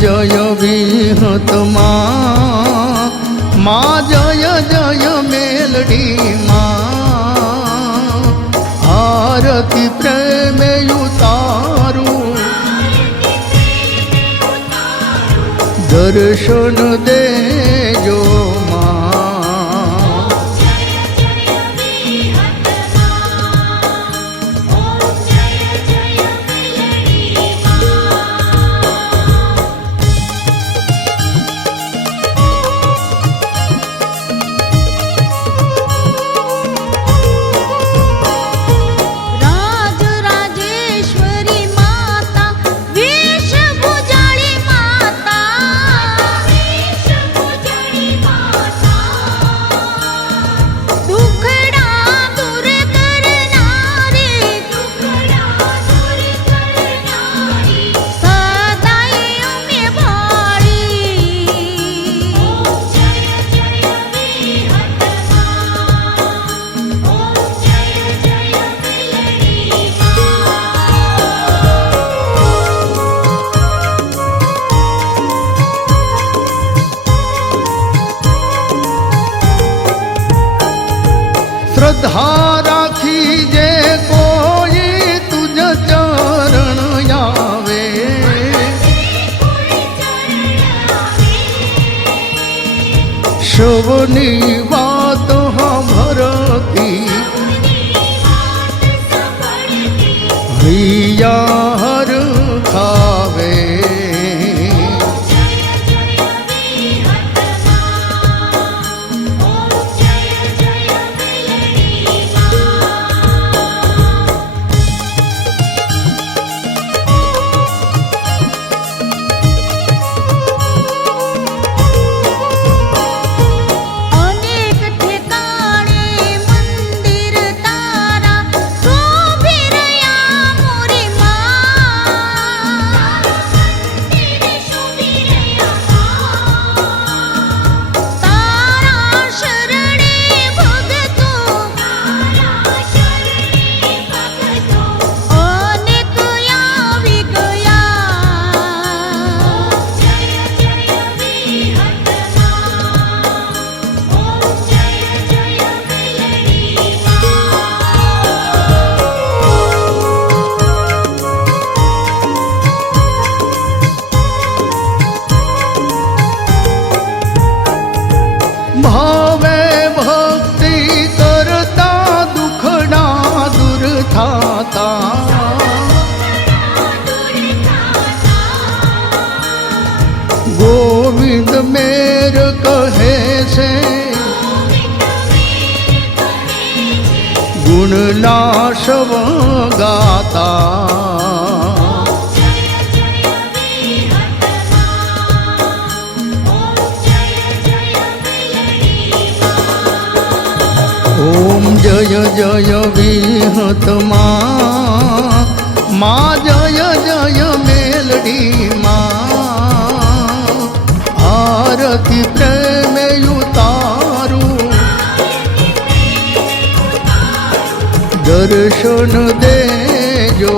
जय विहत माँ जय जय मेलडी माँ आरती प्रेम उतारू दर्शन देजो श्रद्धा राखी जे कोई तुझ चरण आवे शवनी बात भरती हैया हर खावे भावे भक्ति करता दुखड़ा दूर थाता गोविंद मेर कहे से गुण नाशव गाता ओम जय जय विहत माँ जय जय मेलडी माँ आरती प्रेम उतारू दर्शन देजो